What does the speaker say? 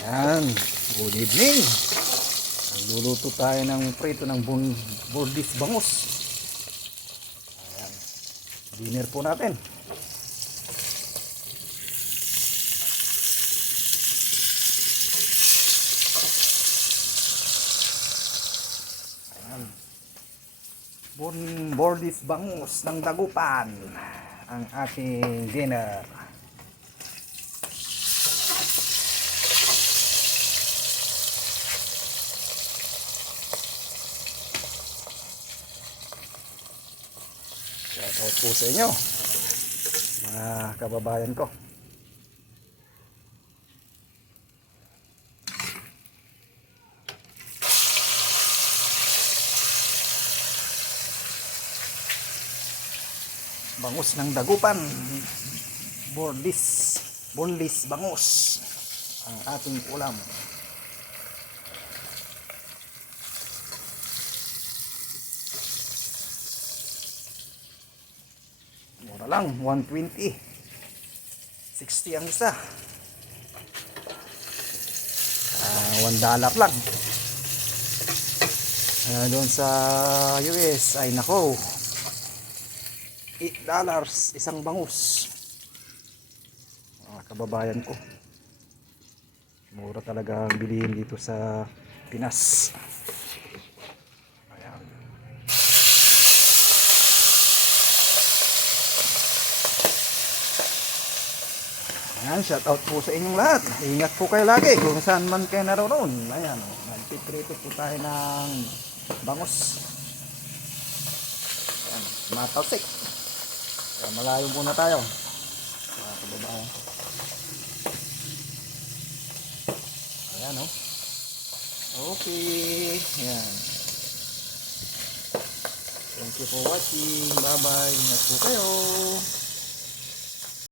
Yan, good evening. Nagluluto tayo ng prito ng bordis bangus. Ayan, dinner po natin. Ayan, bordis bangus ng Dagupan ang ating dinner. Shoutout po sa inyo, mga kababayan ko. Bangus ng Dagupan, boneless bangus ang ating ulam. Mura lang, 120. 60 ang isa. $1 lang. Doon sa US ay nako, $8 isang bangus. Mga kababayan ko, mura talaga ang bilihin dito sa Pinas. Ayan. Ayan, shout out po sa inyong lahat. Ingat po kayo lagi kung saan man kayo naroon. Ayan, nagpiprito po tayo ng bangus. Ayan, matalsik. Kaya malayo muna tayo. Mga kababayan. Ayan, oh. Okay. Ayan. Thank you for watching. Bye bye. Ingat po kayo.